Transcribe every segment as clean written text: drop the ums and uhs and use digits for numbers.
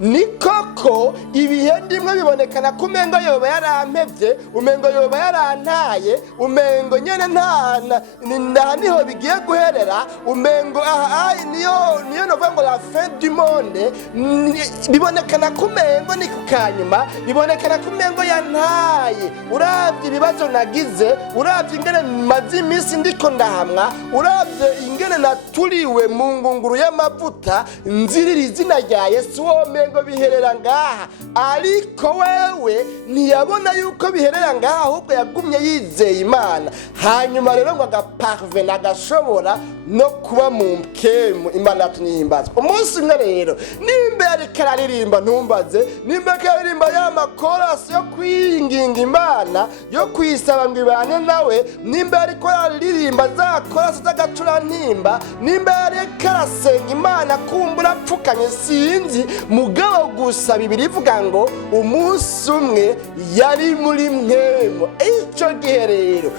ni koko ibihe ndimwe bibonekana ko umengo yoba yarampevye, umengo yoba yarantaye, umengo nyene nta niho bigiye guherera, umengo niyo novuga ngo la fin du monde. Bibonekana ko umengo ni kukanyuma, bibonekana ko umengo yantaye. Uravye ibibazo nagize, uravye ingene maze iminsi ndiko ndahamwa, uravye ingene naturiwe mu ngunguru y'amavuta, nzirira izina rya Yesu, womengo biherera ngaha. Ariko wewe ntiyabona yuko biherera ngaha, ahubwo yagumye yizeye Imana. Hanyuma rero ngo agaparvena, agashobora no kuba mu mkemu. Imana yatunihimbaza. Umunsi umwe rero nimba yariko araririmba, ntumbaze nimba yariko araririmba ya makorasi yo kwinginga Imana, yo kwisaba ngo ibane nawe, nimba yariko araririmba za korasi z'agacurantimba, nimba yariko arasenga Imana kumbura apfukanye, sinzi. Mugabo gusa Bibiri ivuga ngo umunsi umwe yari muri mwemu. Ico gihe rero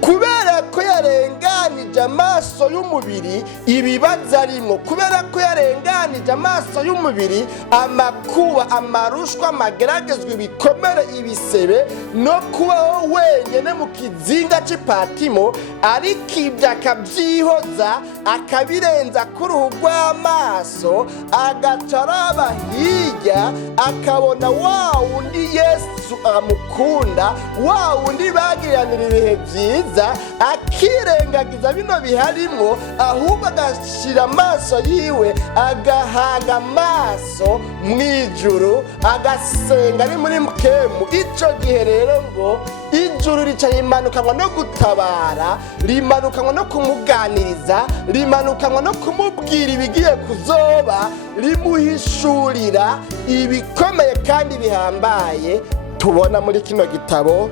kubera ko yarenganije amaso y'umubiri ibibazo arimo, kubera ko yarenganije amaso y'umubiri amakuba, amarushwa, amageragezwa, ibikomere, ibisebe, no kubaho wenyene mu kizinga c'ipatimo, ariko ibyo akabyihoza, akabirenza ku ruhu rw'amaso, agaca araba hirya akabona wa wundi Yesu amukunda, wa wundi bagiranira ibihe byiza, akirengagiza bino biharimo, ahubwo agashira amaso yiwe, agahaga amaso mwijuru, agasenga ari muri mkemu. Ico gihe rero ngo ijuru rica rimanukanwa no gutabara, rimanukanwa no kumuganiriza, rimanukanwa no kumubwira ibigiye kuzoba, rimuhishurira ibikomeye kandi bihambaye tubona muri kino gitabo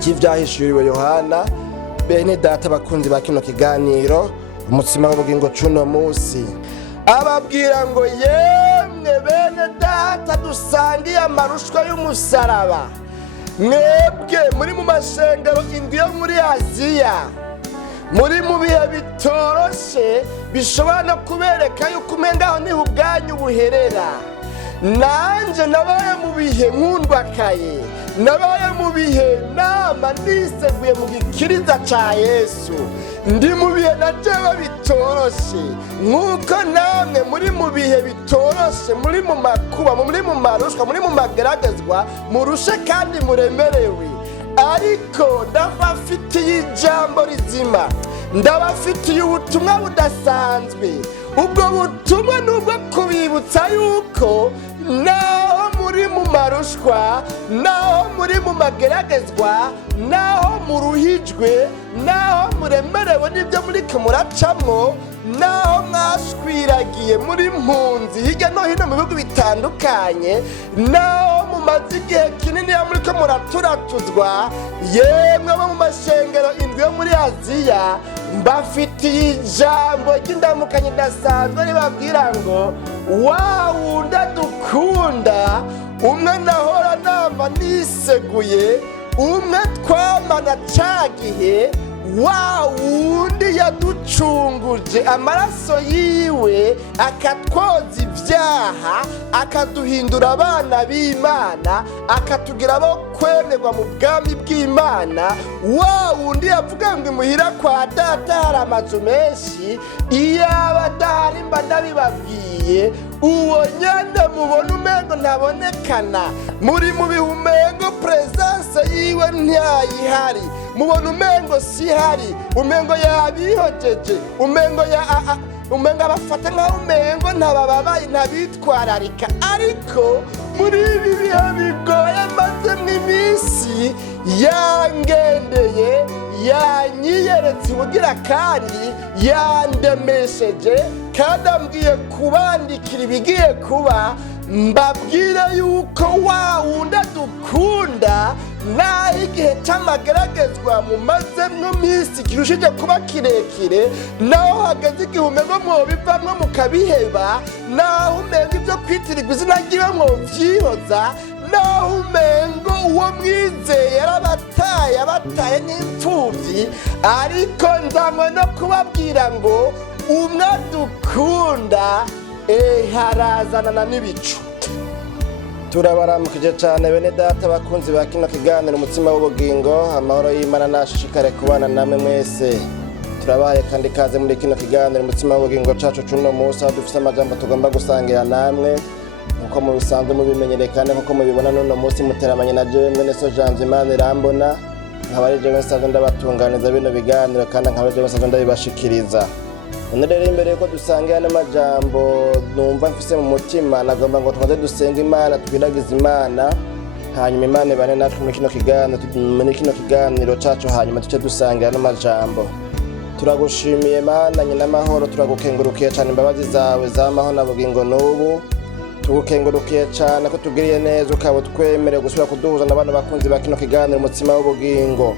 cy'ivyahishuriwe Yohana. Bene data bakunzi ba kino kiganiro umutsima w'ubugingo cuno musi, ababwira ngo yemwe bene data dusangiye amarushwa y'umusaraba, mwebwe muri mu mashengero indwi yo muri Aziya, muri mu bihe bitoroshe bishobora no kubereka yuko umengaho niho ubwanyu buherera. Nanje nabaye mu bihe nkundwakaye, nabaye mu bihe nama niseguye mu gikiriza ca Yesu, ndi mu bihe najewe bitoroshe, nk'uko namwe muri mu bihe bitoroshe, muri mu makuba, muri mu marushwa, muri mu mageragezwa, murushe kandi muremerewe. Ariko ndabafitiye ijambo rizima, ndabafitiye ubutumwa budasanzwe. Ubwo butumwa nubwo kubibutsa yuko naho muri mu marushwa, naho muri mu mageragezwa, naho muruhijwe, naho muremerewe n'ibyo muriko muracamwo, naho mwashwiragiye muri mpunzi hirya no hino mu bihugu bitandukanye, naho mumaze igihe kinini muriko muraturatuzwa, yemwe bo mu mashengero indwi yo muri Aziya, mbafitiye ijambo ry'indamukanye ridasanzwe ribabwira ngo wa wundi dukunda, umwe nahora nama niseguye, umwe twamana ca gihe, wa wundi yaducunguje amaraso yiwe akatwoza ibyaha, akaduhindura abana b'Imana, akatugira abo kwemerwa mu bwami bw'Imana. Wa wundi yavuga ngo imuhira kwa data hari amazu menshi, iyaba adahari mba ndabibabwiye. Uwo nyene mubona umengo ntabonekana, muri mu bihumengo presence yiwe ntayihari, mubona umengo sihari, umengo yabihojeje, umengo abafata nkaho umengo ntabababaye, ntabitwararika. Ariko muri ibi bihe bigoye mazemwo iminsi, yangendeye, yanyiyeretse ubugira kandi yandemesheje, kandi ambwiye kubandikira ibigiye kuba, mbabwire yuko wa wundi dukunda, naho igihe c'amageragezwa mumazemwo minsi kirushije kuba kirekire, naho hageze igihe umengo mwobivamwo mukabiheba, naho umengo ivyo kwitirirwa izina ryiwe mwovyihoza, naho umengo uwo mwizeye abataye n'imfuvyi, ariko nzanywe no kubabwira ngo umwe dukunda harazanana n'ibicu. Turabaramukije cyane bene data bakunzi ba kino kiganiro umutima w'ubugingo, amahoro y'Imana nashishikare kubana namwe mwese. Turabaye kandi kaze muri kino kiganiro umutima w'ubugingo cacu cuno musa, dufite amajambo tugomba gusangira namwe uko mu bisanzwe mubimenyekane nkuko mubibona n'uno munsi muteramanye na jewe mwene so Imana irambona, nkaba jewe nsanzwe ndabatunganiza bino biganiro kandi nkaba jewe nsanzwe ndabibashikiriza. Rero imbere yuko dusangira n'amajambo numva mfise mu mutima, nagomba ngo tumaze dusenga Imana, twiragize Imana, hanyuma Imana ibane natwe muri kino kiganiro cacu, hanyuma tuce dusangira n'amajambo. Turagushimiye Mana nyina amahoro, turagukengurukiye cyane imbabazi zawe zamaho na bugingo n'ubu. Tugukengurukiye cyane ko tugiriye neza ukaba twemere gusubira kuduhuza n'abantu bakunzi ba kino kiganiro umutima w'ubugingo.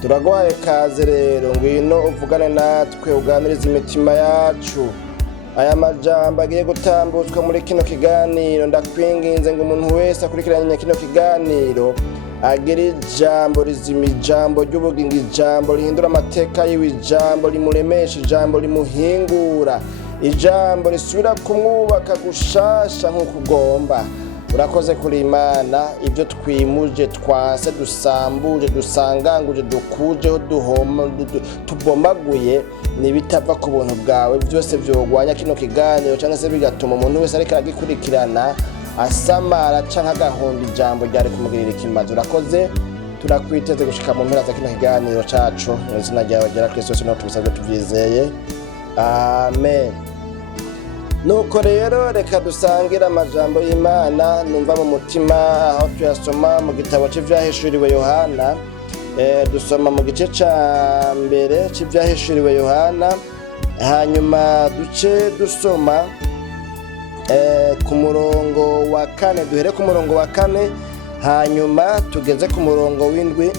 Turagwaye kaze rero, ngwino uvugane natwe, uganiriza imitima yacu. Aya majambo agiye gutambutswa muri kino kiganiro, ndakwinginze ngo umuntu wese akurikiranye kino kiganiro agira ijambo rizima, ijambo ry'ubugingo, ijambo rihindura amateka yiwe, ijambo rimuremesha, ijambo rimuhingura, ijambo risubira kumwubaka gushasha nk'uko ugomba. Urakoze kuri Imana, ibyo twimuje, twase, dusambuje, dusanganguje, dukujeho, tubombaguye nibitava ku buntu bwawe, byose byogwanya kino kiganiro cyangwa se bigatuma umuntu wese ariko agikurikirana asamara canke agahomba ijambo ryari kumugirira ikimazi. Urakoze, turakwiteze gushika mu mpera za kino kiganiro cacu, mu izina ryawe ryera Kristo no tubisabye tuvyizeye, amen. Nuko rero reka dusangira amajambo y'Imana numva mu mutima, aho tuyasoma mu gitabo cy'ivyahishuriwe Yohana. Dusoma mu gice ca mbere cy'ivyahishuriwe Yohana, hanyuma duce dusoma ku murongo wa 4, duhere ku murongo wa 4 hanyuma tugeze ku murongo w'indwi,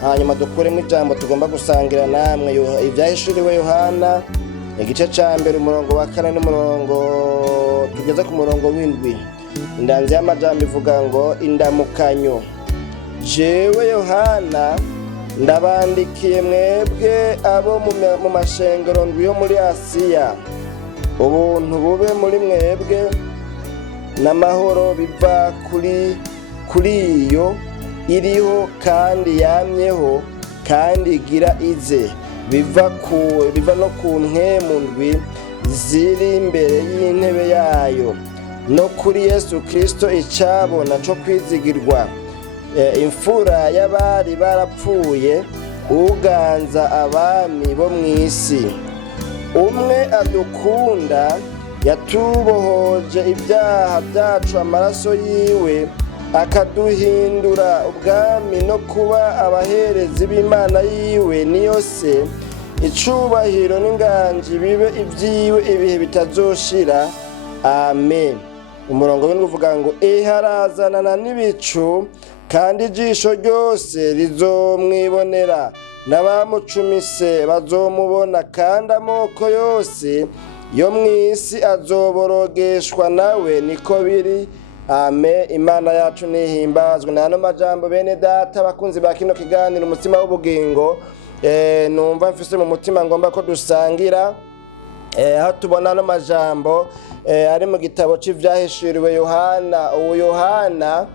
hanyuma dukuremo ijambo tugomba gusangira namwe. Ivyahishuriwe Yohana igice ca mbere umurongo wa 4 n'umurongo tugeze ku murongo w'indwi. Indanzi y'amajambo ivuga ngo, indamukanyo. Jewe Yohana ndabandikiye mwebwe abo mu mashengero ndwi yo muri Asiya, ubuntu bube muri mwebwe n'amahoro biva kuri iyo iriho kandi yamyeho kandi igira ize, biva no ku mpwemu ndwi ziri imbere y'intebe yayo, no kuri Yesu Kristo icabona co kwizigirwa, imfura y'abari barapfuye, uganza abami bo mw'isi. Umwe adukunda yatubohoje ibyaha byacu amaraso yiwe, akaduhindura ubwami no kuba abaherezi b'Imana yiwe niyo se. Icubahiro n'inganji bibe ibyiwe ibihe bitazoshira, amen. Umurongo w'indwi uvuga ngo, harazanana n'ibicu kandi ijisho ryose rizomwibonera, n'abamucumise bazomubona, kandi amoko yose yo mw'isi azoborogeshwa nawe. Niko biri, amen. Imana yacu nihimbazwe. N'ano majambo bene data bakunzi ba kino kiganiro umutima w'ubugingo, numva mfise mu mutima ngomba ko dusangira, aho tubona no majambo ari mu gitabo cy'ivyahishuriwe Yohana. Uwo Yohana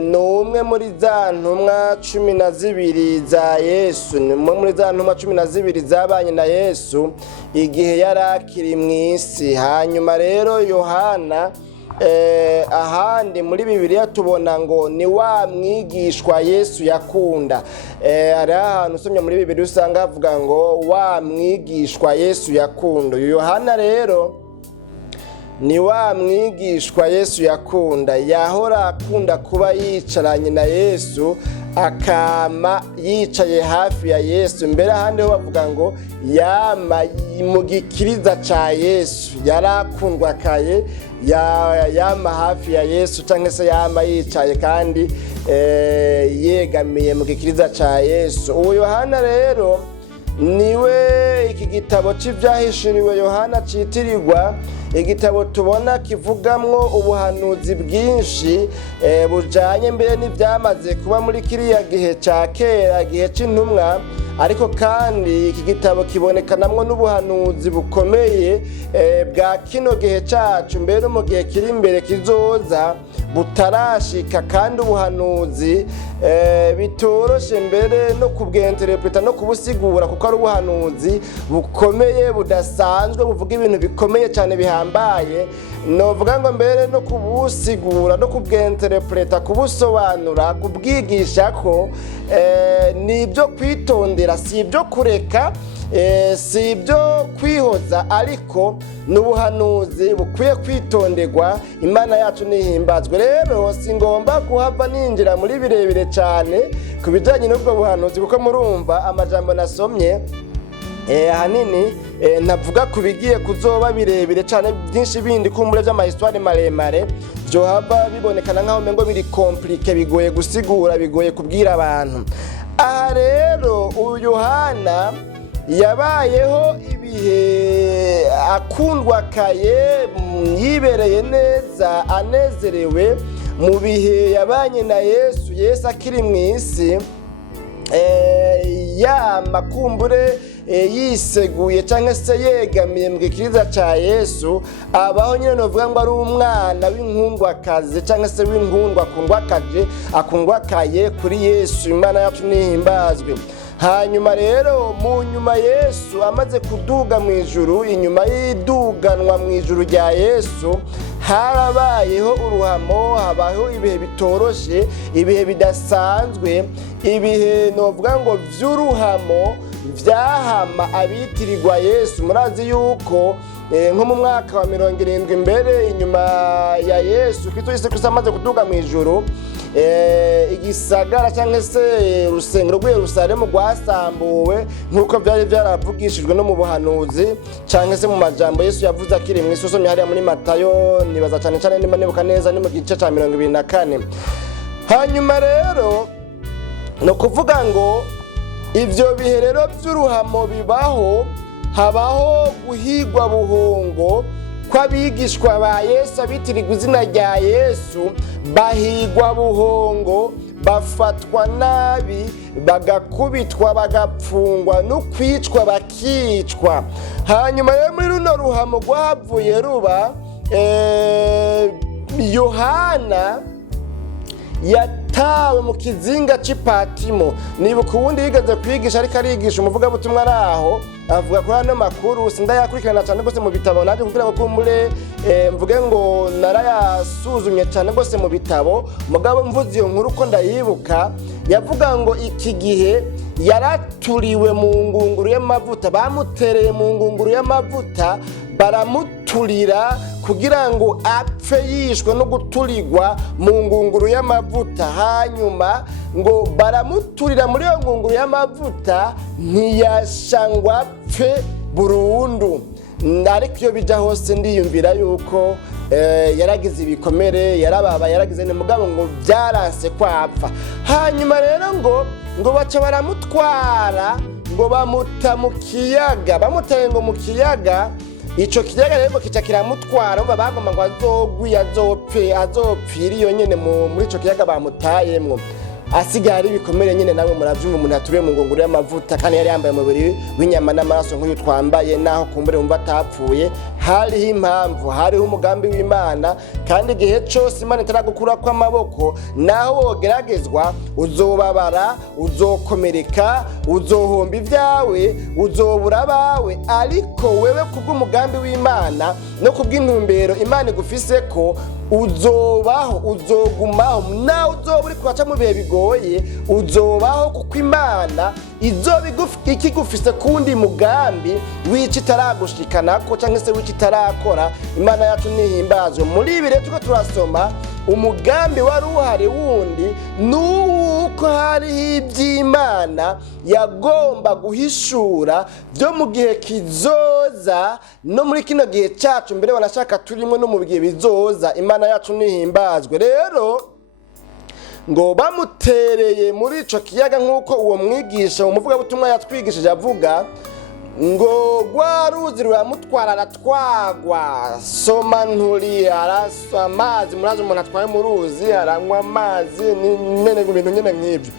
ni umwe muri za ntumwa 12 za Yesu, ni umwe muri za ntumwa 12 zabanye na Yesu igihe yari akiri mw'isi. Hanyuma rero Yohana ahandi muri Bibiliya tubona ngo ni wa mwigishwa Yesu yakunda. Hari ahantu usomye muri Bibiliya usanga havuga ngo wa mwigishwa Yesu yakunda. Yohana rero ni wa mwigishwa Yesu yakunda, yahora akunda kuba yicaranye na Yesu, akama yicaye hafi ya Yesu. Mbere ahandi ho bavuga ngo yama mu gikiriza ca Yesu, yarakundwa kaye yama hafi ya Yesu, canke se yama yicaye kandi yegamiye mu gikiriza ca Yesu. Uwo Yohana rero niwe iki gitabo cy'ivyahishuriwe Yohana citirirwa, igitabo tubona kivugamwo ubuhanuzi bwinshi bujanye mbere n'ivyamaze kuba muri kiriya gihe ca kera, gihe c'intumwa, ariko kandi iki gitabo kibonekanamwo n'ubuhanuzi bukomeye bwa kino gihe cacu, mbere no mu gihe kiri imbere kizoza butarashika, kandi ubuhanuzi bitoroshe mbere no kubwenterepeta no kubusigura, kuko ari ubuhanuzi bukomeye budasanzwe buvuga ibintu bikomeye cyane bihambaye. Novuga ngo mbere no kubusigura no kubwenterepeta, kubusobanura, kubwigisha ko ni ibyo kwitondera, si ibyo kureka, si ibyo kwihoza, ariko n'ubuhanuzi bukwiye kwitonderwa. Imana yacu nihimbazwe. Rero si ngomba kuhava ninjira muri birebire cyane ku bijyanye n'ubwo buhanuzi, kuko murumva amajambo nasomye ahanini ntavuga ku bigiye kuzoba birebire cyane byinshi bindi kumbure by'amahistwari maremare byohava bibonekana nk'aho mengo biri komplike, bigoye gusigura, bigoye kubwira abantu. Aha rero uyu Yohana yabayeho ibihe akundwakaye, yibereye neza, anezerewe mu bihe yabanye na Yesu akiri mu isi, makumbure yiseguye cyangwa se yegamiye mu gikiriza cya Yesu, abaho nyine novuga ngo ari umwana w'inkundwakazi cyangwa se w'inkundwa akundwakaye kuri Yesu. Imana yacu nihimbazwe. Hanyuma rero mu nyuma Yesu amaze kuduga mu ijuru, inyuma y'iduganwa mu ijuru rya Yesu harabayeho uruhamo, habayeho ibihe bitoroshe, ibihe bidasanzwe, ibihe novuga ngo vy'uruhamo vyahama abitirirwa Yesu. Murazi yuko nko mu mwaka wa 70 mbere inyuma ya Yesu Kristo amaze kuduga mu ijuru, igisagara cyangwa se urusengero rw'i Yerusalemu rwasambuwe nk'uko byari byaravugishijwe no mu buhanuzi cyangwa se mu majambo Yesu yavuze akiri mu isi. Usomye hariya muri Matayo, nibaza cyane cyane nimba nibuka neza, ni mu gice cya 24. Hanyuma rero no kuvuga ngo ivyo bihe rero by'uruhamo bibaho, habaho guhigwa buhongo kw'abigishwa ba Yesu, abitirirwa izina rya Yesu bahigwa buhongo, bafatwa nabi, bagakubitwa, bagapfungwa, no kwicwa bakicwa. Hanyuma rero muri runo ruhamo rwavuye ruba, Yohana yatawe mu kizinga c'Ipatimo. Nibuka uwundi yigeze kwigisha ariko arigisha umuvugabutumwa araho, avuga kuri ano makuru, sindayakurikirana cyane gose mu bitabo, naje kugira ngo kumbure mvuge ngo narayasuzumye cyane gose mu bitabo, mugabo mvuze iyo nkuru ko ndayibuka. Yavuga ngo iki gihe yaraturiwe mu ngunguru y'amavuta, bamutereye mu ngunguru y'amavuta, baramuturira kugira ngo apfe yishwe no guturirwa mu ngunguru y'amavuta. Hanyuma ngo baramuturira muri iyo ngunguru y'amavuta, ntiyashangwa apfe burundu. Ariko iyo bija hose ndiyumvira yuko yaragize ibikomere, yarababa, yaragize mugabo ngo byaranse kwapfa. Hanyuma rero ngo baca baramutwara, ngo bamuta mu kiyaga, bamutaye ngo mu kiyaga. Ico kiyaga rero kica kiramutwara, umva bagomba ngo azopfira iyo nyene muri ico kiyaga bamutayemwo. Asigaye ari ibikomere nyine, namwe muravyumva umuntu aturiye mu ngunguru y'amavuta, kandi yari yambaye umubiri w'inyama n'amaraso nk'uyu twambaye, naho kumbure wumva atapfuye. Hariho impamvu, hariho umugambi w'Imana, kandi igihe cyose Imana itaragukura kw'amaboko, naho wogeragezwa uzobabara, uzokomereka, uzohomba ibyawe, uzobura abawe, ariko wewe kubw'umugambi w'Imana no kubw'intumbero Imana igufise ko uzobaho, uzogumaho, nawe uzoba uri kubaca mu bihe bigoye, uzobaho, kuko Imana izoba ikigufise kundi mugambi w'iki itaragushikanako cyangwa se w'iki itarakora. Imana yacu nihimbazwe. Muri ibi rero tuko turasoma umugambi wari uhari wundi, nuko hariho iby'Imana yagomba guhishura byo mu gihe kizoza, no muri kino gihe cyacu mbere wanashaka turimo no mu gihe bizoza. Imana yacu nihimbazwe. Rero ngo bamutereye muri ico kiyaga, nk'uko uwo mwigisha umuvugabutumwa yatwigishije avuga, ngo rwaruzi ruramutwara, aratwagwa. Soma nturi, araswa amazi. Murazi umuntu atwaye mu ruzi aranywa amazi, n'ibintu nyene nk'ibyo.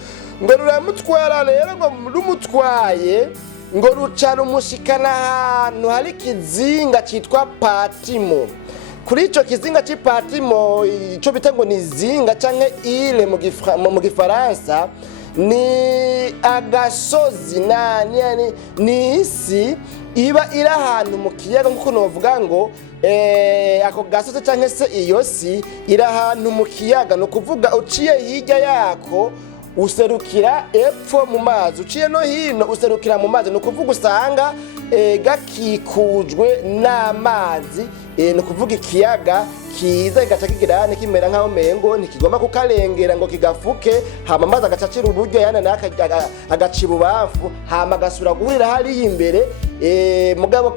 ngo ruramutwara rero ngo rumutwaye ngo ruca rumushikana ahantu hari ikizinga cyitwa Patimo. Kuri icyo kizinga cy'Ipatimo icyo bita ngo ni izinga cyangwa ile mu gifaransa, ni agasozi ni isi iba iri ahantu mu kiyaga, nk'uko novuga ngo ako gasozi cyangwa se iyo si iri ahantu mu kiyaga. Ni ukuvuga uciye hirya yako userukira epfo mu mazi, uciye no hino userukira mu mazi. Ni ukuvuga usanga gakikujwe n'amazi, ni ukuvuga ikiyaga kiza kigaca kigira kimera nk'aho mengo ntikigomba kukarengera ngo kigafuke, hama amazi agacacira uburyo yana agaca ibubamfu, hama agasura guhurira hariya imbere mugabo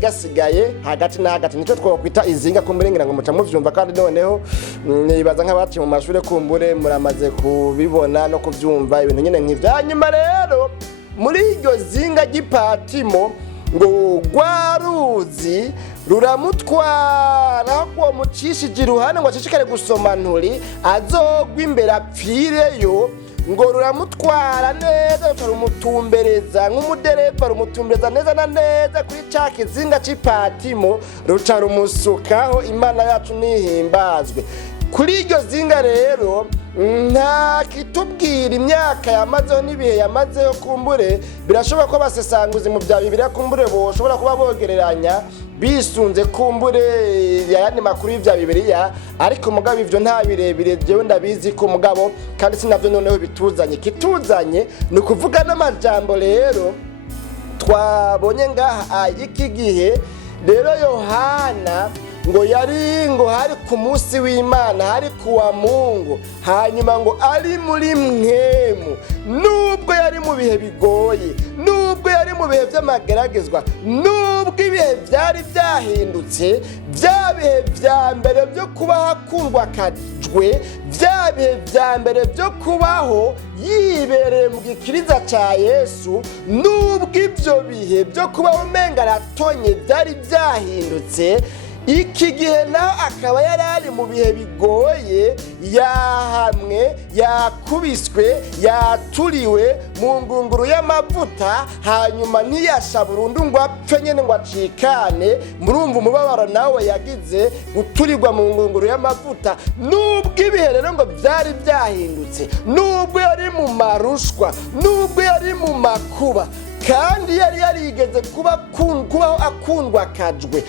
gasigaye hagati na hagati. Nicyo twakwita izinga. Kumbure ngira ngo muca muvyumva, kandi noneho nibaza nk'abaci mu mashuri kumbure muramaze kubibona no kuvyumva ibintu nyene nk'ivyo. Hanyuma rero muri iryo zinga ry'Ipatimo ngo rwaruzi ruramutwara ko mucishije iruhande ngo acishikare gusoma nturi azogwa imbere apfireyo. ngo ruramutwara neza rumutumbereza nk'umudereva, rumutumbereza neza na neza kuri ca kizinga c'Ipatimo, ruca rumusukaho. Imana yacu nihimbazwe. Kuri iryo zinga rero nta kitubwira imyaka yamazeho n'ibihe yamazeho. Kumbure birashoboka ko basesanguzi mu bya Bibiliya kumbure boshobora kuba bogereranya bisunze kumbure yandi makuru y'ibya Bibiliya, ariko mugabo ivyo nta birebire jewe ndabizi ko mugabo, kandi sinavyo noneho bituzanye. Kituzanye ni ukuvuga n'amajambo rero twabonye ngaha iki gihe. Rero Yohana ngo yari ngo hari ku munsi w'Imana, hari kuwa Mungu, hanyuma ngo ari muri mwemu. Nubwo yari mu bihe bigoye, nubwo yari mu bihe by'amageragezwa, nubwo ibihe byari byahindutse, bya bihe vya mbere byo kubaho akundwa kajwe, bya bihe vya mbere byo kubaho yibereye mu gikiriza ca Yesu, nubwo ibyo bihe byo kubaho umenga aratonye byari byahindutse, iki gihe naho akaba yari ari mu bihe bigoye, yahamwe, yakubiswe, yaturiwe mu ngunguru y'amavuta, hanyuma ntiyasha burundu ngo apfe nyene ngo acikane. Murumva umubabaro nawe yagize, guturirwa mu ngunguru y'amavuta. Nubwo ibihe rero ngo byari byahindutse, nubwo yari mu marushwa, nubwo yari mu makuba, kandi yari yarigeze kubaho akundwa akajwe,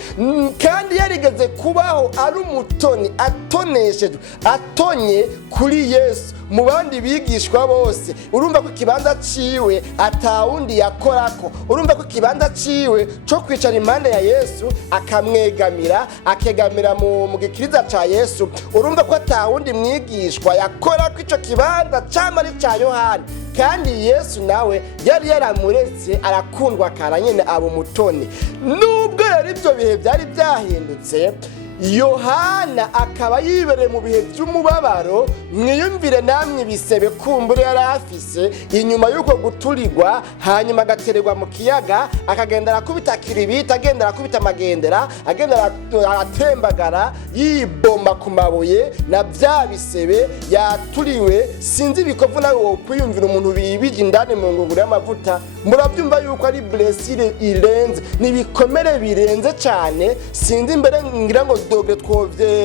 kandi yarigeze kubaho ari umutoni atoneshejwe, atonye kuri Yesu mu bandi bigishwa bose. Urumva ko ikibanza ciwe atawundi yakorako, urumva ko ikibanza ciwe cyo kwicara impande ya Yesu akamwegamira, akegamira mu gikiriza ca Yesu, urumva ko atawundi mwigishwa yakorako ico kibanza camari ca Yohana. Kandi Yesu nawe yari yaramuretse arakundwa karanyene abo umutoni. Nubwo rero ibyo bihe byari byahindutse, Yohana akaba yibereye mu bihe by'umubabaro. Mwiyumvire namwe ibisebe kumbure yari afise inyuma y'uko guturirwa, hanyuma agatererwa mu kiyaga, akagenda arakubita kiribita, agenda arakubita amagendera, agenda aratembagara yibomba ku mabuye na bya bisebe, yaturiwe. Sinzi ibikovu nawe wo kwiyumvira umuntu bibije indani mu ngunguru y'amavuta. Murabyumva yuko ari blessure irenze, nibikomere birenze cyane. Sinzi imbere ngira ngo dogre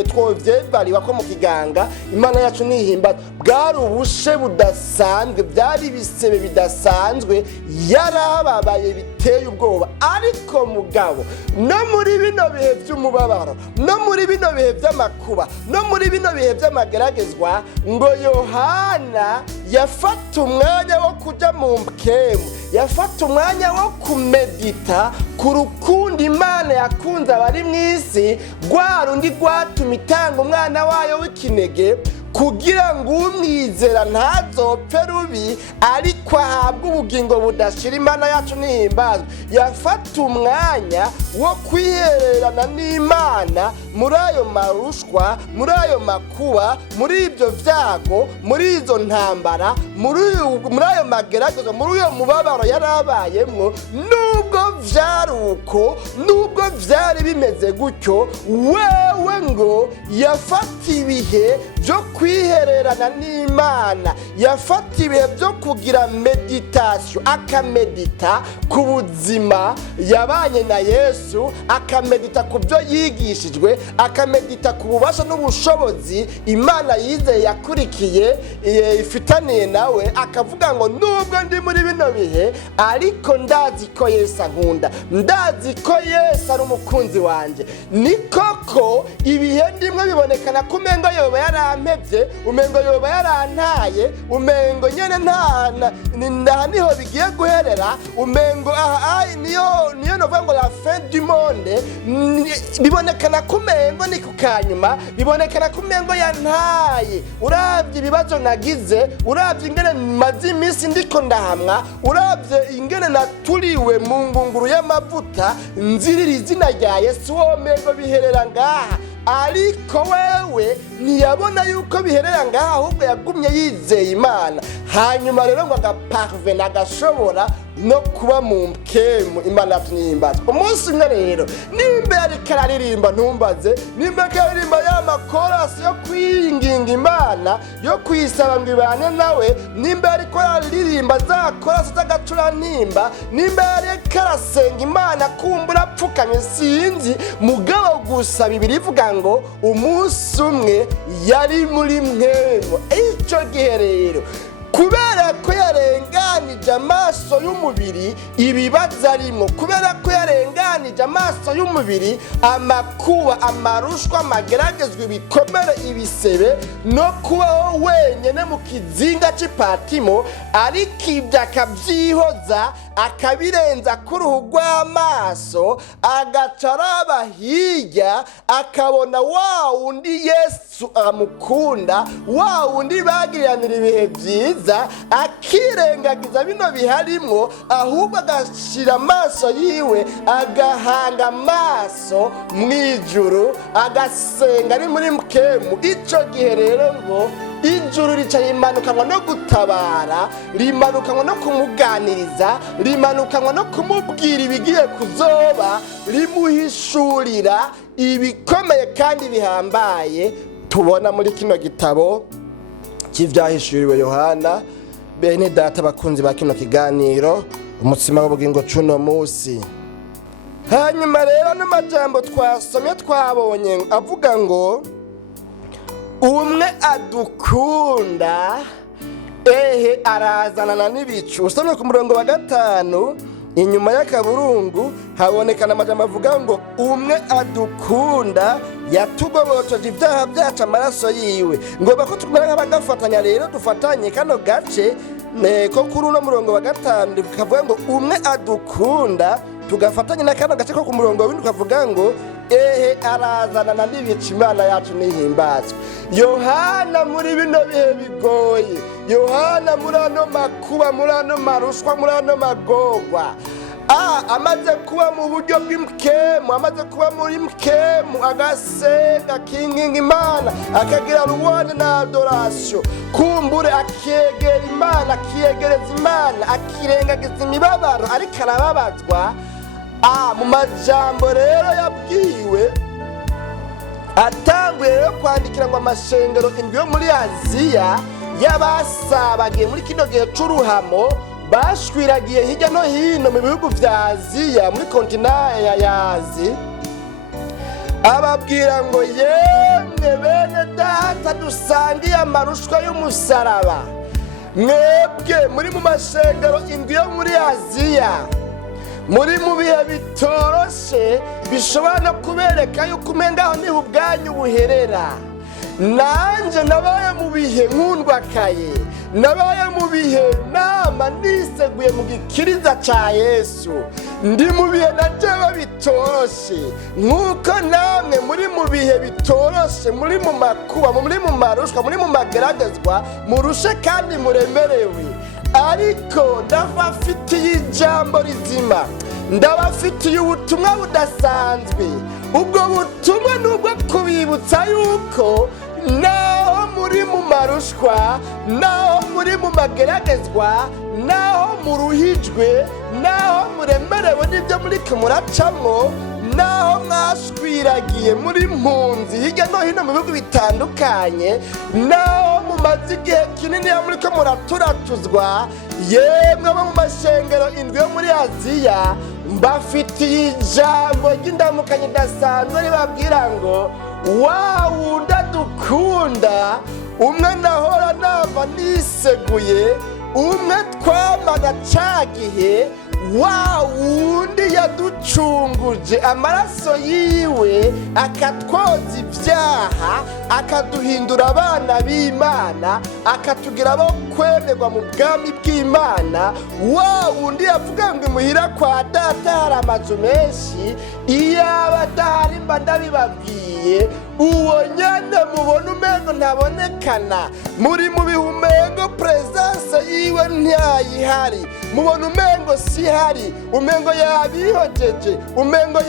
twovye bari bako mu kiganga. Imana yacu nihimba. Bwari ubushe budasanzwe, byari bisebe bidasanzwe, yarababaye biteye ubwoba. Ariko mugabo, no muri bino bihe by'umubabaro, no muri bino bihe by'amakuba, no muri bino bihe by'amageragezwa, ngo Yohana yafata umwanya wo kuja mu mpkemu, yafata umwanya wo kumedita ku rukundo Imana yakunze abari mu isi, rwa rundi rwatuma itanga umwana wayo w'ikinege, kugira ngo umwizera ntazopfe rubi ariko ahabwe ubugingo budashira. Imana yacu nihimbazwe. Yafata umwanya wo kwihererana n'Imana muri ayo marushwa, muri ayo makuba, muri ibyo vyago, muri izo ntambara, muri ayo mageragezo, muri uyo mubabaro yarabayemwo. Nubwo vyari uko, nubwo vyari bimeze gutyo, wewe ngo yafata ibihe byo kwihererana n'Imana, yafata ibihe byo kugira meditation, akamedita ku buzima yabanye na Yesu, akamedita ku byo yigishijwe, akamedita ku bubasha n'ubushobozi Imana yizeye yakurikiye ifitaniye nawe, akavuga ngo nubwo ndi muri bino bihe ariko ndazi ko Yesu ankunda, ndazi ko Yesu ari umukunzi wanje. Ni koko ibihe ndimwe bibonekana ko umengo yoba yarampevye, umengo yoba yarantaye, umengo nyene nta niho bigiye guherera, umengo niyo novuga ngo la fin du monde. Bibonekana ko umengo ni kukanyuma, bibonekana ko umengo yantaye. Uravye ibibazo nagize, uravye ingene maze iminsi ndiko ndahamwa, uravye ingene naturiwe mu ngunguru y'amavuta, nzirira izina rya Yesu, womengo biherera ngaha. Ariko wewe ntiyabona yuko biherera ngaha, ahubwo yagumye yizeye Imana. Hanyuma rero ngo agaparvena, agashobora no kuba mu mkemu. Imana yatunihimbaza. Umunsi umwe rero nimba yariko araririmba, ntumbaze nimba yariko araririmba ya makorasi yo kwinginga Imana, yo kuyisaba ngo ibane nawe, nimba yariko araririmba za korasi z'agacurantimba, nimba yariko arasenga Imana kumbura apfukamye, sinzi. Mugabo gusa Bibiliya ivuga ngo umunsi umwe yari muri mwemu. Ico gihe rero kubera ko yarenganije amaso y'umubiri ibibazo arimo, kubera ko yarenganije amaso y'umubiri amakuba, amarushwa, amageragezwa, ibikomere, ibisebe, no kubaho wenyene mu kizinga c'ipatimo, ariko ibyo akabyihoza, akabirenza k'uruhu rw'amaso, agaca araba hirya, akabona wa wundi Yesu amukunda, wa wundi bagiriranira ibihe byiza, akirengagiza bino biharimwo, ahubwo agashira amaso yiwe, agahanga amaso mw'ijuru, agasenga ari muri mkemu. Ico gihe rero ngo ijuru rica rimanukanwa no gutabara, rimanukanwa no kumuganiriza, rimanukanwa no kumubwira ibigiye kuzoba, rimuhishurira ibikomeye kandi bihambaye tubona muri kino gitabo cy'ivyahishuriwe Yohana. Bene data bakunzi ba kino kiganiro umutsima w'ubugingo cuno musi. Hanyuma rero n'amajambo twasomye twabonye avuga ngo umwe adukunda arazanana n'ibicu. Usomye ku murongo wa 5 inyuma y'akaburungu habonekana amajambo avuga ngo umwe adukunda yatugobotoje ibyaha byacu amaraso yiwe. Ngoba ko tukumera nk'abagafatanya rero dufatanye kano gace ko kuri uno murongo wa 5 kavuga ngo umwe adukunda, tugafatanya na kano gace ko ku murongo w'indwi kavuga ngo arazanana n'ibicu. Imana yacu nihimbazwe. Yohana muri bino bihe bigoye, Yohana muri ano makuba, muri ano marushwa, muri ano magorwa, amaze kuba mu buryo bw'imkemu, amaze kuba muri mkemu, agasenga akinginga Imana, akagira ruwane na adoration, kumbure akegera Imana, akiyegereza Imana, akirengagiza imibabaro ariko arababazwa. Mu majambo rero yabwiwe, atanguye rero kwandikira ngo amashengero indwi yo muri Aziya y'abasabagiye muri kino gihe c'uruhamo, bashwiragiye hirya no hino mu bihugu vya Aziya, muri kontinent ya Aziya. Ababwira ngo yemwe bene data dusangiye amarushwa y'umusaraba, mwebwe muri mu mashengero indwi yo muri Aziya, muri mu bihe bitoroshe bishobora no kubereka yuko umengaho niho ubwanyu buherera. Nanje nabaye mu bihe nkundwakaye, nabaye mu bihe nama niseguye mu gikiriza ca Yesu, ndi mu bihe najewe bitoroshe, nk'uko namwe muri mu bihe bitoroshe, muri mu makuba, muri mu marushwa, muri mu mageragezwa, murushe kandi muremerewe. Ariko ndabafitiye ijambo rizima, ndabafitiye ubutumwa budasanzwe. Ubwo butumwa nubwo kubibutsa yuko naho muri mu marushwa, naho muri mu mageragezwa, naho muruhijwe, naho muremerewe n'ibyo muri kumuracamwo, naho mwashwiragiye muri mpunzi hirya no hino mu bihugu bitandukanye, naho mumaze igihe kinini muriko muraturatuzwa, yemwe bo mu mashengero indwi yo muri Aziya, mbafitiye ijambo ry'indamukanyo ridasanzwe ribabwira ngo wa wundi dukunda, umwe nahora nava niseguye, umwe twamaga ca gihe, wa wundi yaducunguje amaraso yiwe akatwoza ibyaha, akaduhindura abana b'Imana, akatugira abo kwemerwa mu bwami bw'Imana, wa wundi yavuga ngo imuhira kwa data hari amazu menshi, iyaba adahari mba ndabibabwiye. Uwo nyene mubona umengo ntabonekana, muri mu bihumengo presence yiwe ntayihari, mubona umengo sihari, umengo yabihojeje, umengo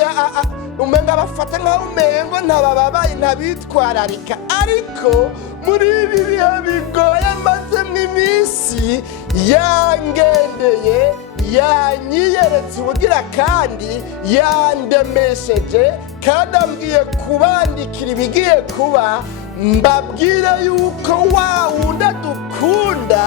abafata nkaho umengo ntabababaye, ntabitwararika. Ariko muri ibi bihe bigoye amazemwo iminsi, yangendeye, yanyiyeretse ubugira kandi yandemesheje, kandi ambwiye kubandikira ibigiye kuba, mbabwire yuko wa wundi dukunda,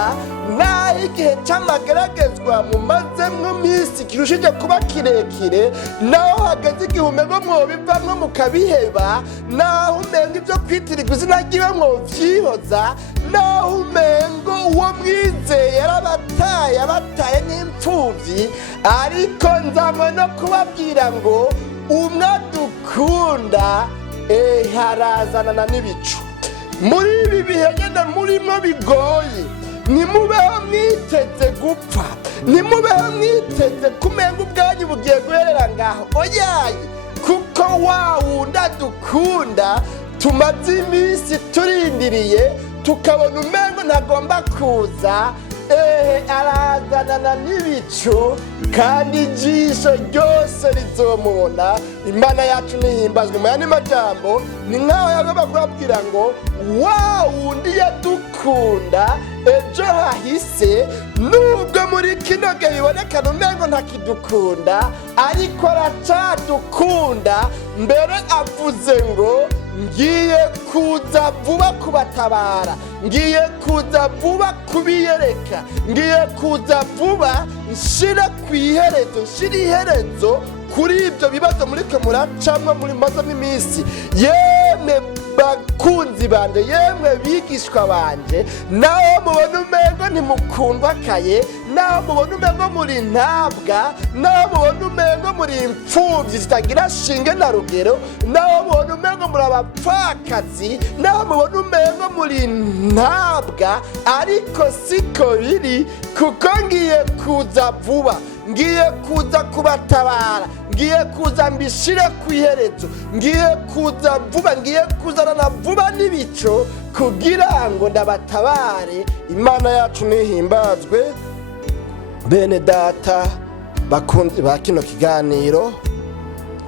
naho igihe c'amageragezwa mumazemwo iminsi kirushije kuba kirekire, naho hageze igihe umengo mwobivamwo mukabiheba, naho umengo ivyo kwitirirwa izina ryiwe mwovyihoza, naho umengo uwo mwizeye yarabataye, abataye nk'imfuvyi, ariko nzanywe no kubabwira ngo umwe dukunda harazanana n'ibicu. Muri ibi bihe nyene murimwo bigoye, nimubeho mwiteze gupfa, nimubeho mwiteze kumenga ubwanyu bugiye guherera ngaho, oyaye, kuko wa wundi dukunda tumaze iminsi turindiriye, tukabona umengo ntagomba kuza, arazanana n'ibicu, kandi ijisho ryose rizomubona. Imana yacu nihimbazwe. Mu yandi majambo, ni nkaho yagomba kubabwira ngo wa wundi yadukunda ejo hahise, nubwo muri kino gihe bibonekana umengo ntakidukunda, ariko aracadukunda. Mbere avuze ngo ngiye kuza vuba kubatabara, ngiye kuza vuba kubiyereka, ngiye kuza vuba nshira kw'iherezo, nshira iherezo kuri ibyo bibazo muriko muracamwo muri maze n'iminsi. Yemwe bakunzi banje, yemwe bigishwa banje, naho mubona umengo ntimukundwa kaye, naho mubona umengo muri ntabwa, naho mubona umengo muri imfuvyi zitagira shinge na rugero, naho mubona umengo muri abapfakazi, naho mubona umengo muri ntabwa, ariko siko biri, kuko ngiye kuza vuba, ngiye kuza kubatabara, ngiye kuza mbishire kw'iherezo, ngiye kuza vuba, ngiye kuzanana vuba n'ibico kugira ngo ndabatabare. Imana yacu nihimbazwe. Bene data bakunzi ba kino kiganiro,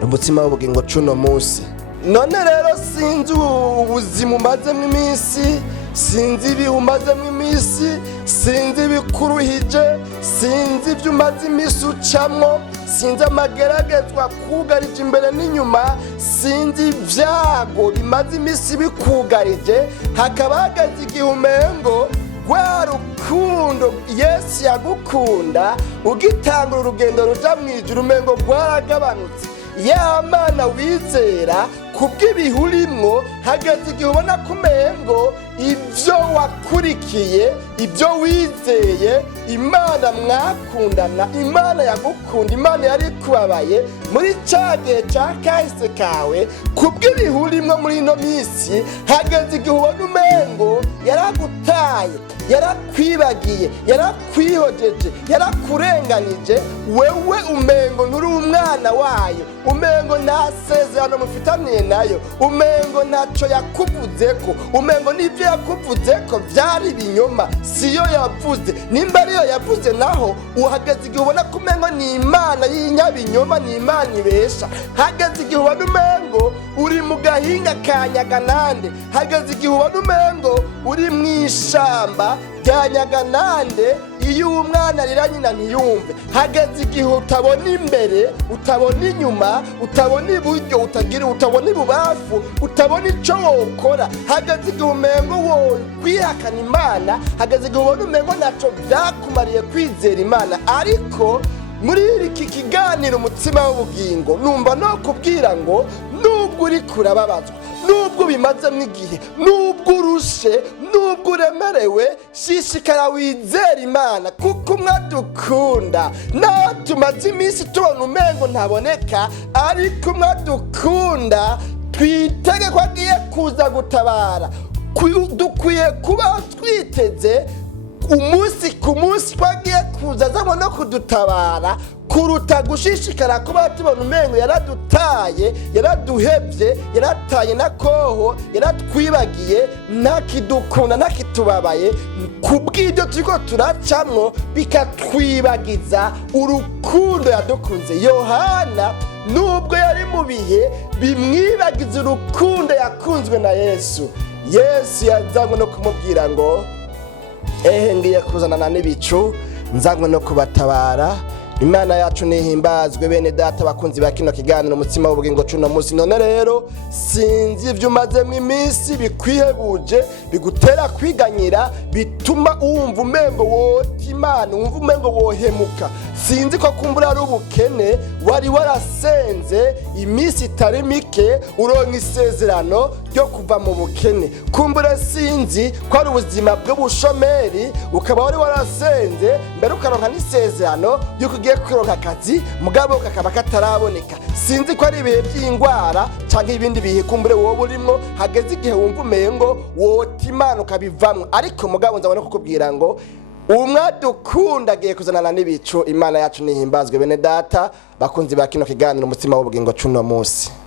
umutsima w'ubugingo cuno munsi, none rero sinzi ubuzima umazemwo iminsi, sinzi ibihe umazemwo iminsi, sinzi ibikuruhije, sinzi ibyo umaze iminsi ucamwo, sinzi amageragezwa kugarije imbere n'inyuma, sinzi ibyago bimaze iminsi bikugarije, hakaba hagaze igihe umengo rwa rukundo Yesu yagukunda ugitangura urugendo ruja mw'ijuru umengo rwaragabanutse. Ya Mana wizera kubw'ibihe urimwo, hageze igihe ubona ko umengo ibyo wakurikiye, ibyo wizeye, Imana mwakundana, Imana yagukunda, Imana yari kubabaye muri ca gihe ca kahise kawe, kubw'ibihe urimwo muri ino minsi, hageze igihe ubona umengo yaragutaye, yarakwibagiye, yarakwihojeje, yarakurenganije, wewe umengo nturi umwana wayo, umengo nta sezerano mufitaniye nayo, umengo ntaco yakuvuzeko, umengo n'ivyo yakuvuzeko vyari ibinyoma, siyo yavuze. Nimba ariyo yavuze naho, uhageze igihe ubona ko umengo ni Imana y'inyabinyoma, ni Imana ibesha. Hageze igihe ubona umengo uri mu gahinga ka Nyaganande, hageze igihe ubona umengo uri mw'ishamba rya Nyaganande, iyo umwana arira nyina ntiyumve. Hageze igihe utabona imbere, utabona inyuma, utabona iburyo, utabona ibubafu, utabona ico wokora. Hageze igihe umengo wowe kwihakana Imana, hageze igihe ubona umengo naco vyakumariye kwizera Imana. Ariko muri iki kiganiro umutsima w'ubugingo numva no kubwira ngo nubwo uri kurababazwa, nubwo bimazemo igihe, nubwo urushe, nubwo uremerewe, shishikara wizera Imana kuko mwadukunda. Naho tumaze iminsi tubona umengo ntaboneka, ariko mwadukunda twitege ko agiye kuza gutabara. Dukwiye kuba twiteze umunsi ku munsi twagiye kuza azamo no kudutabara, kuruta gushishikara kuba tubona umengo yaradutaye, yaraduhebye, yarataye na koho, yaratwibagiye, ntakidukunda, ntakitubabaye. Kubw'ibyo turiko turacamwo bikatwibagiza urukundo yadukunze. Yohana nubwo yari mu bihe bimwibagiza urukundo yakunzwe na Yesu, Yesu yazanywe no kumubwira ngo ngiye kuzanana n'ibicu, nzanywe no kubatabara. Imana yacu nihimbazwe. Bene data bakunzi ba kino kiganiro umutsima w'ubugingo cuno munsi. None rero sinzi ivyo umazemwo iminsi bikwihebuje, bigutera kwiganyira, bituma uwumva umengo wota Imana, wumva umengo wohemuka. Sinzi ko kumbura ari ubukene wari warasenze iminsi itari mike uronka isezerano ryo kuva mu bukene. Kumbura sinzi ko ari ubuzima bw'ubushomeri ukaba wari warasenze mbere ukaronka n'isezerano yuko ugiye kuronka akazi mugabo kakaba kataraboneka. Sinzi ko ari ibihe by'ingwara canke ibindi bihe kumbure wowe urimwo, hageze igihe wumva umengo wota Imana ukabivamwo. Ariko mugabo nzabona kukubwira ngo umwadukunda agiye kuzanana n'ibicu. Imana yacu nihimbazwe. Bene data bakunzi ba kino kiganiro umutsima w'ubugingo cuno munsi.